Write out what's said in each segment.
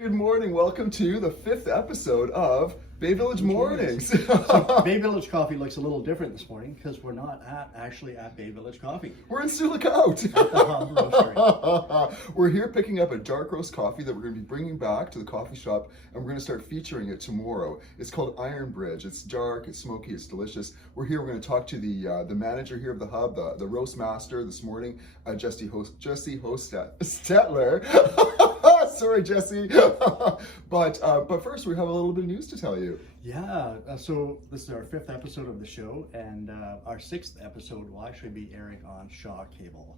Good morning. Welcome to the 5th episode of Bay Village Mornings. So Bay Village Coffee looks a little different this morning because we're not actually at Bay Village Coffee. We're in Sioux Lookout. At the Hub Roastery. We're here picking up a dark roast coffee that we're going to be bringing back to the coffee shop, and we're going to start featuring it tomorrow. It's called Iron Bridge. It's dark, it's smoky, it's delicious. We're here. We're going to talk to the manager here of the hub, the roast master this morning, Jesse Hostetler. Sorry, Jesse. but first, we have a little bit of news to tell you. Yeah, so this is our 5th episode of the show, and our 6th episode will actually be airing on Shaw Cable.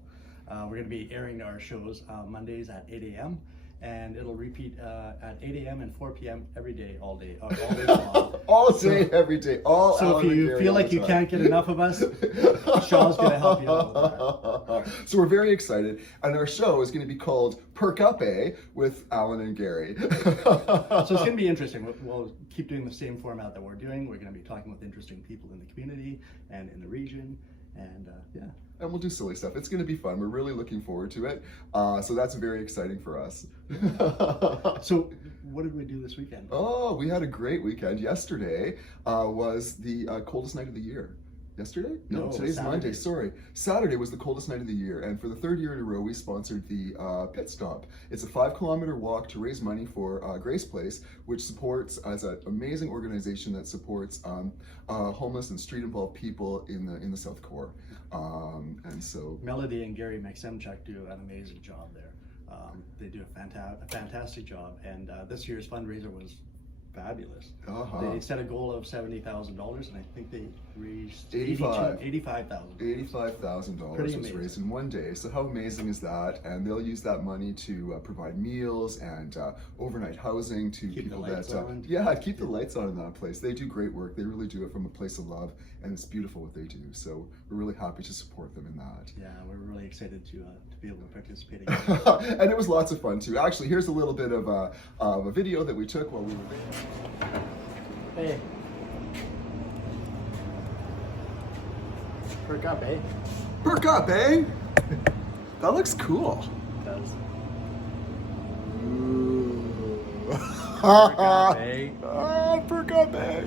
We're going to be airing our shows Mondays at 8 a.m. and it'll repeat at 8 a.m. and 4 p.m. every day, all day long. All day, every day. So if you feel like you can't get enough of us, Shaw's going to help you out with that. So we're very excited, and our show is going to be called Perk Up, with Alan and Gary. So it's going to be interesting. We'll keep doing the same format that we're doing. We're going to be talking with interesting people in the community and in the region, and yeah. And we'll do silly stuff. It's going to be fun. We're really looking forward to it. So that's very exciting for us. So what did we do this weekend? Oh, we had a great weekend. Yesterday was the coldest night of the year. Yesterday? No, today's Saturday. Monday. Sorry. Saturday was the coldest night of the year, and for the 3rd year in a row, we sponsored the Pit Stop. It's a 5-kilometer walk to raise money for Grace Place, which supports as an amazing organization that supports homeless and street-involved people in the South Core. And so Melody and Gary Maximchuk do an amazing job there. They do a fantastic job, and this year's fundraiser was fabulous. They set a goal of $70,000, and I think they raised $85,000. $85,000 was raised in one day. So how amazing is that? And they'll use that money to provide meals and overnight housing to keep people the lights that on. keep the lights on in that place. They do great work. They really do it from a place of love, and it's beautiful what they do. So we're really happy to support them in that. Yeah, we're really excited to be able to participate again. And it was lots of fun too. Actually, here's a little bit of a video that we took while we were there. Hey. Perk up, eh? Perk up, eh? That looks cool. It does. Ooh. Perk up, eh? Perk up, eh?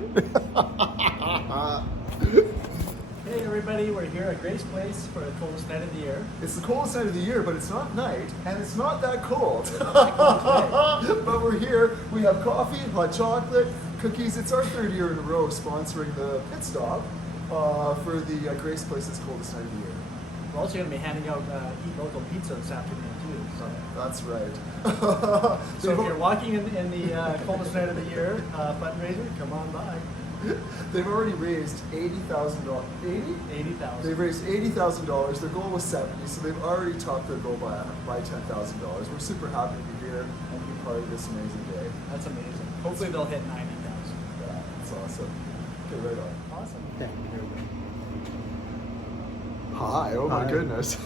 Hey everybody, we're here at Grace Place for the coldest night of the year. It's the coldest night of the year, but it's not night, and it's not that cold. But we're here. We have coffee, hot chocolate, cookies. It's our 3rd year in a row sponsoring the Pit Stop for the Grace Place's coldest night of the year. We're also going to be handing out Eat Local pizza this afternoon too. So. That's right. So if you're walking in the coldest night of the year fundraiser, come on by. They've already raised $80,000. 80,000. They've raised $80,000. Their goal was 70, so they've already topped their goal by $10,000. We're super happy to be here and be part of this amazing day. That's amazing. Hopefully they'll hit 90,000. Yeah, it's awesome. Okay, right on. Awesome. Thank you. Hi, oh my Hi. goodness.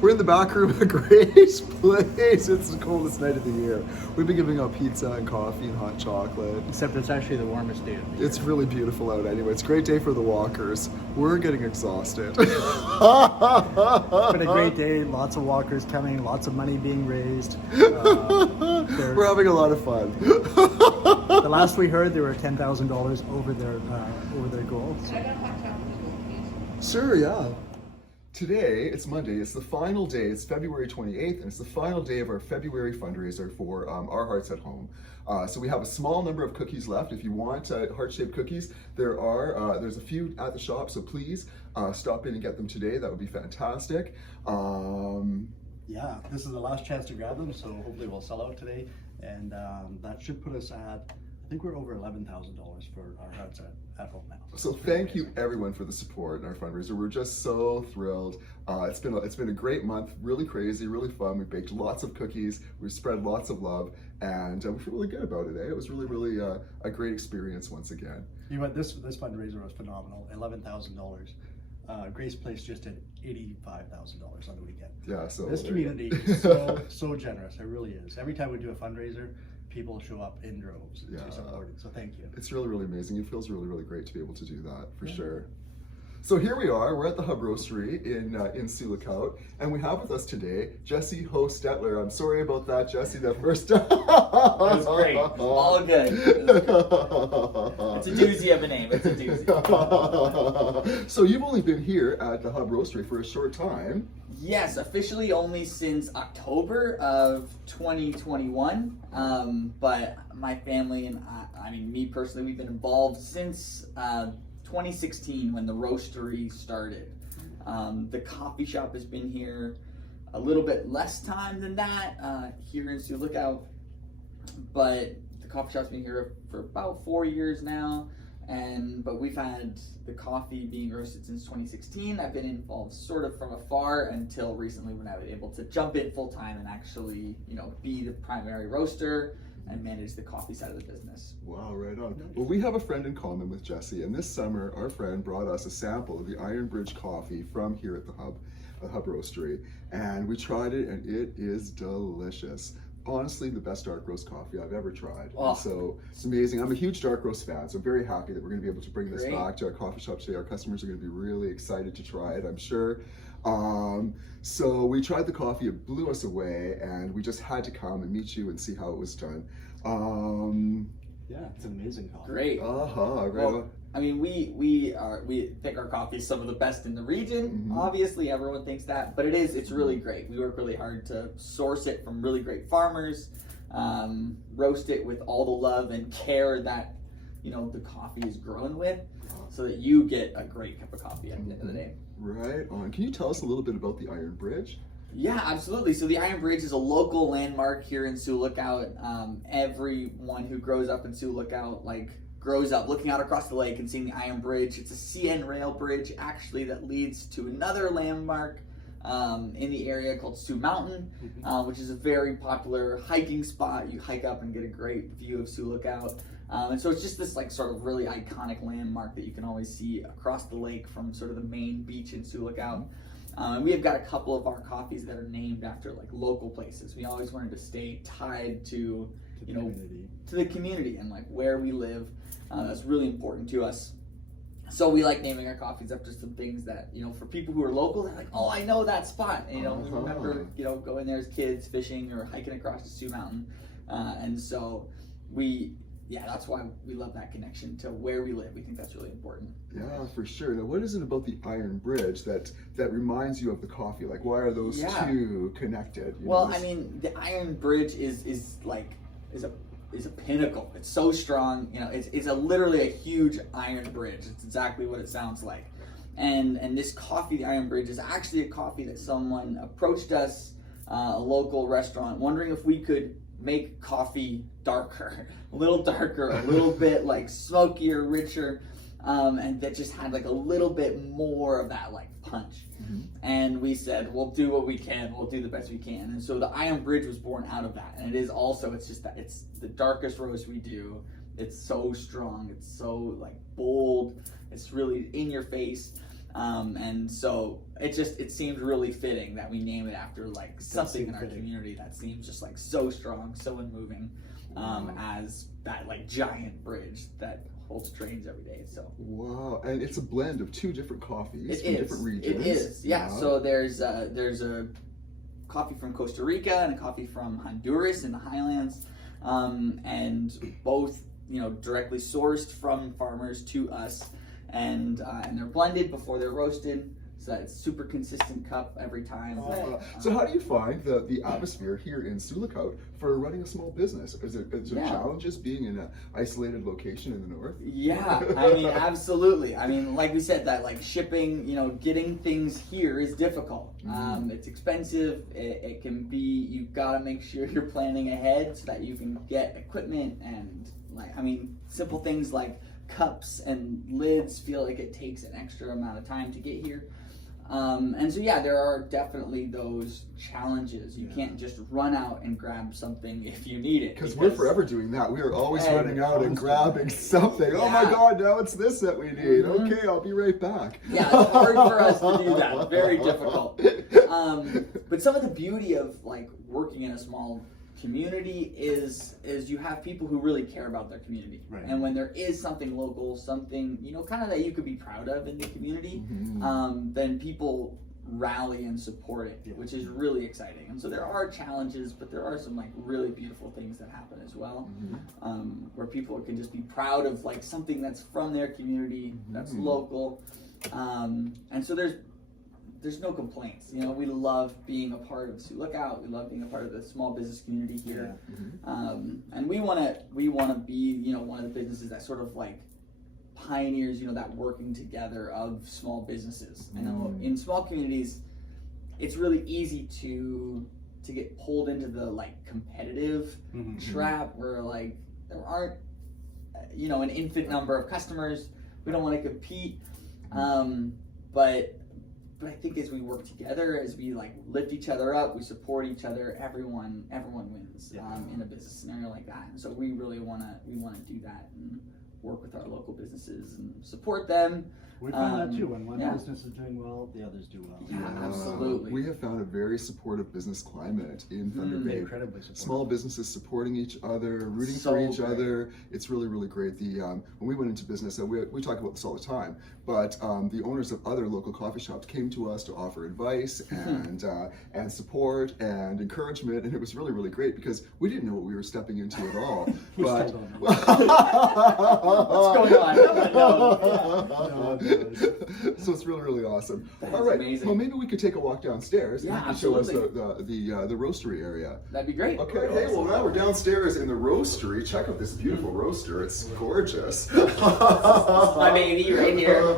We're in the back room at Grace Place. It's the coldest night of the year. We've been giving out pizza and coffee and hot chocolate. Except it's actually the warmest day of the year. It's really beautiful out anyway. It's a great day for the walkers. We're getting exhausted. It's been a great day. Lots of walkers coming. Lots of money being raised. We're having a lot of fun. The last we heard, they were $10,000 over their goal. So. Sure, yeah. Today, it's Monday, it's the final day, it's February 28th, and it's the final day of our February fundraiser for Our Hearts at Home. So we have a small number of cookies left. If you want heart-shaped cookies, there's a few at the shop, so please stop in and get them today. That would be fantastic. Yeah, this is the last chance to grab them, so hopefully we'll sell out today, and that should put us at, I think we're over $11,000 for Our Hearts at Home now. So thank you everyone for the support in our fundraiser. We're just so thrilled. It's been a great month, really crazy, really fun. We baked lots of cookies, we spread lots of love, and we feel really good about it. It was really a great experience once again. You know what, this fundraiser was phenomenal. $11,000. Grace Place just did $85,000 on the weekend. Yeah, so this community is so generous. It really is. Every time we do a fundraiser, people show up in droves to support it. So thank you. It's really amazing. It feels really great to be able to do that for sure. So here we are, we're at the Hub Roastery in Sioux Lookout, and we have with us today Jesse Ho Stetler. I'm sorry about that, Jesse, that first time. It was great. All good. It's a doozy of a name. It's a doozy. So you've only been here at the Hub Roastery for a short time. Yes, officially only since October of 2021. But my family and I mean, me personally, we've been involved since 2016 when the roastery started. The coffee shop has been here a little bit less time than that here in Sioux Lookout, but the coffee shop's been here for about 4 years now. But we've had the coffee being roasted since 2016. I've been involved sort of from afar until recently when I was able to jump in full time and actually, be the primary roaster and manage the coffee side of the business. Wow, right on. Well, we have a friend in common with Jesse, and this summer our friend brought us a sample of the Iron Bridge coffee from here at the Hub Roastery, and we tried it, and it is delicious. Honestly, the best dark roast coffee I've ever tried. Oh. So it's amazing. I'm a huge dark roast fan, so I'm very happy that we're going to be able to bring this Great. back to our coffee shop today. Our customers are going to be really excited to try it, I'm sure. So we tried the coffee, it blew us away, and we just had to come and meet you and see how it was done. Yeah, it's an amazing coffee. Great. Right Well, on. I mean, we think our coffee is some of the best in the region. Mhm. Obviously, everyone thinks that, but it's really great. We work really hard to source it from really great farmers, roast it with all the love and care that the coffee is grown with, so that you get a great cup of coffee at the end of the day. Right on. Can you tell us a little bit about the Iron Bridge? Yeah, absolutely. So the Iron Bridge is a local landmark here in Sioux Lookout. Everyone who grows up in Sioux Lookout grows up looking out across the lake and seeing the Iron Bridge. It's a CN rail bridge actually that leads to another landmark in the area called Sioux Mountain, which is a very popular hiking spot. You hike up and get a great view of Sioux Lookout. And so it's just this sort of really iconic landmark that you can always see across the lake from sort of the main beach in Sioux Lookout. And we have got a couple of our coffees that are named after local places. We always wanted to stay tied to the community and where we live. That's really important to us. So we like naming our coffees after some things that, for people who are local, they're like, oh, I know that spot. And, we remember, going there as kids, fishing or hiking across the Sioux Mountain. And so that's why we love that connection to where we live. We think that's really important. Yeah, for sure. Now, what is it about the Iron Bridge that reminds you of the coffee? Why are those two connected? I mean, the Iron Bridge is a pinnacle. It's so strong. It's literally a huge iron bridge. It's exactly what it sounds like. And this coffee, the Iron Bridge, is actually a coffee that someone approached us, a local restaurant, wondering if we could make coffee darker, a little darker, a little bit smokier, richer, and that just had a little bit more of that punch. Mm-hmm. And we said, we'll do what we can, we'll do the best we can. And so the Iron Bridge was born out of that. And it is also, it's the darkest roast we do. It's so strong, it's so bold, it's really in your face. And so it seemed really fitting that we name it after something in our community that seems just so strong, so unmoving, as that giant bridge that holds trains every day. So wow, and it's a blend of two different coffees from is. different regions. It is, yeah. So there's a coffee from Costa Rica and a coffee from Honduras in the highlands, and both directly sourced from farmers to us. And they're blended before they're roasted, so that it's super consistent cup every time. So how do you find the atmosphere here in Sioux Lookout for running a small business? Is there challenges being in an isolated location in the north? Yeah, I mean, absolutely. I mean, like we said, that shipping, getting things here is difficult. It's expensive. It can be, you've got to make sure you're planning ahead so that you can get equipment and simple things like cups and lids feel like it takes an extra amount of time to get here. And so there are definitely those challenges. You can't just run out and grab something if you need it. Because we're forever doing that. We are always running out and grabbing something. Oh my God, now it's this that we need. Okay, I'll be right back. Yeah, it's hard for us to do that. Very difficult. But some of the beauty of working in a small community is you have people who really care about their community. Right. And when there is something local, something, you know, kind of that you could be proud of in the community, then people rally and support it, which is really exciting. And so there are challenges, but there are some like really beautiful things that happen as well, where people can just be proud of like something that's from their community, that's local. And so there's no complaints. You know, we love being a part of Sioux Lookout. We love being a part of the small business community here. And we want to be, you know, one of the businesses that sort of like pioneers, you know, that working together of small businesses. I know in small communities, it's really easy to get pulled into the like competitive trap where like there aren't, you know, an infinite number of customers. We don't want to compete, but I think as we work together, as we like lift each other up, we support each other, everyone wins in a business scenario like that. And so we really wanna do that and work with our local businesses and support them. We found that too. When one business is doing well, the others do well. Yeah, absolutely. We have found a very supportive business climate in Thunder Bay. Incredibly supportive. Small businesses supporting each other, rooting So for each great. other. It's really, really great. The when we went into business, we talk about this all the time, but the owners of other local coffee shops came to us to offer advice and support and encouragement, and it was really, really great because we didn't know what we were stepping into at all. But What's going on? So it's really, really awesome. That's All right. amazing. Well, maybe we could take a walk downstairs Yeah, and you can show us absolutely. the roastery area. That'd be great. Okay. Hey, well now we're downstairs in the roastery. Check out this beautiful roaster. It's gorgeous. My baby right here.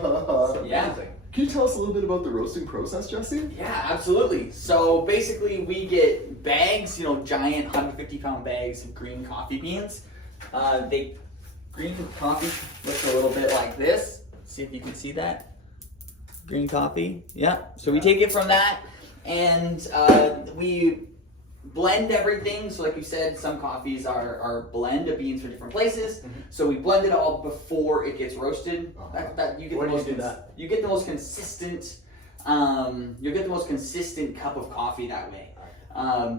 Yeah. Can you tell us a little bit about the roasting process, Jesse? Yeah, absolutely. So basically we get bags, you know, giant 150-pound bags of green coffee beans. Green coffee looks a little bit like this. See if you can see that. Green coffee. Yeah. So we take it from that and we blend everything. So like you said, some coffees are blend of beans from different places. So we blend it all before it gets roasted. You get you get the most consistent. You'll get the most consistent cup of coffee that way.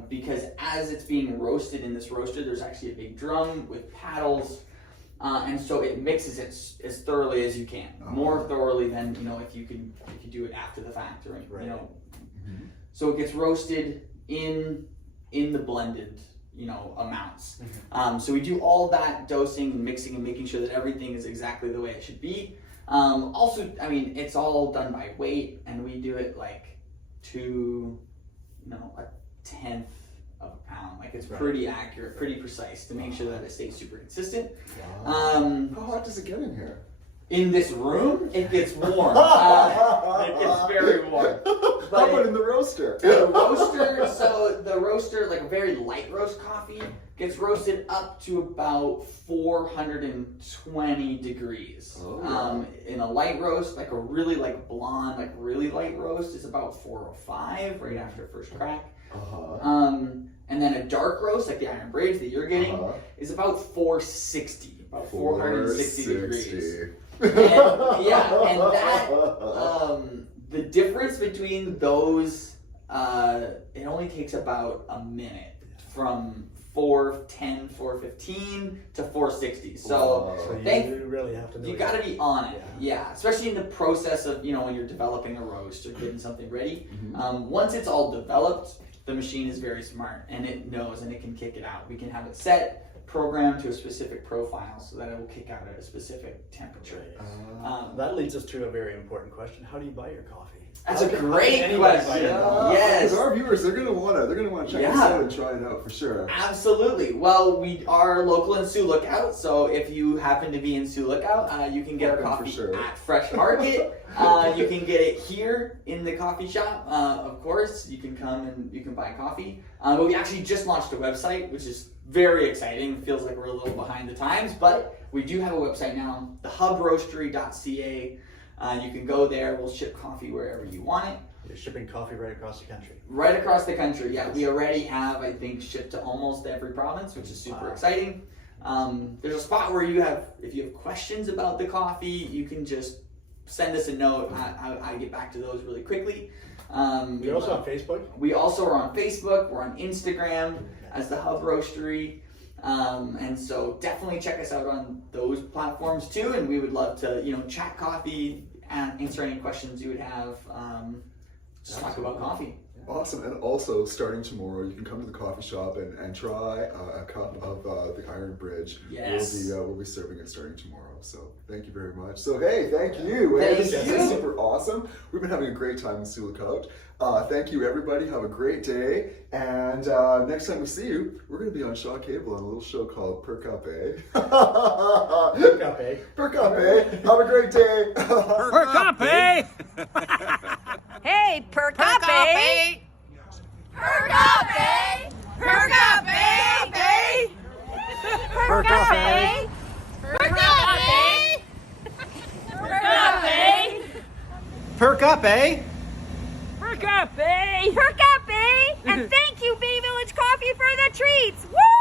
Because as it's being roasted in this roaster, there's actually a big drum with paddles. And so it mixes it as thoroughly as you can, more thoroughly than, you know, if you do it after the fact, or you know. So it gets roasted in the blended, you know, amounts. So we do all that dosing and mixing and making sure that everything is exactly the way it should be. Also, I mean, it's all done by weight, and we do it like to, you know, a tenth of a pound. Like it's pretty accurate, pretty precise to make sure that it stays super consistent. How hot does it get in here? In this room, it gets warm. It gets very warm. How about in the roaster? The roaster, like a very light roast coffee, gets roasted up to about 420 degrees. In a light roast, like a really like blonde, like really light roast is about 405 right after first crack. And then a dark roast, like the iron braids that you're getting, is about 460, about 460 degrees. And that, the difference between those, it only takes about a minute from 410, 415 to 460. So you really have to know. You got to be on it, yeah. Especially in the process of, you know, when you're developing a roast or getting something ready. Once it's all developed, the machine is very smart and it knows and it can kick it out. We can have it set, programmed to a specific profile so that it will kick out at a specific temperature. That leads us to a very important question. How do you buy your coffee? That's a great question. Yes. Because our viewers, they're gonna want to check this out and try it out for sure. Absolutely. Well, we are local in Sioux Lookout, so if you happen to be in Sioux Lookout, you can get our coffee at Fresh Market. You can get it here in the coffee shop. Of course, you can come and you can buy coffee. But we actually just launched a website, which is very exciting. It feels like we're a little behind the times, but we do have a website now, the Hub Roastery.ca. You can go there. We'll ship coffee wherever you want it. You're shipping coffee right across the country. Right across the country, yeah. We already have, I think, shipped to almost every province, which is super exciting. There's a spot where if you have questions about the coffee, you can just send us a note. I get back to those really quickly. You're also on Facebook? We also are on Facebook. We're on Instagram. as the Hub Roastery. And so definitely check us out on those platforms too. And we would love to, chat coffee, answer any questions you would have, just talk about coffee. Awesome. And also, starting tomorrow, you can come to the coffee shop and try a cup of the Iron Bridge. Yes. We'll be serving it starting tomorrow. So thank you very much. So hey, thank you. This is super awesome. We've been having a great time in Sioux Lookout. Thank you, everybody. Have a great day. And next time we see you, we're going to be on Shaw Cable on a little show called Perk Up, eh? Perk up, eh? Perk Up, eh? Have a great day. Perk up, eh? Hey, perk up, eh? Perk up, eh? Perk up, eh? Perk up, eh? Perk up, eh? Perk up, eh? Perk up, eh? Perk up, eh? Perk up, eh? And thank you, Bay Village Coffee, for the treats. Woo!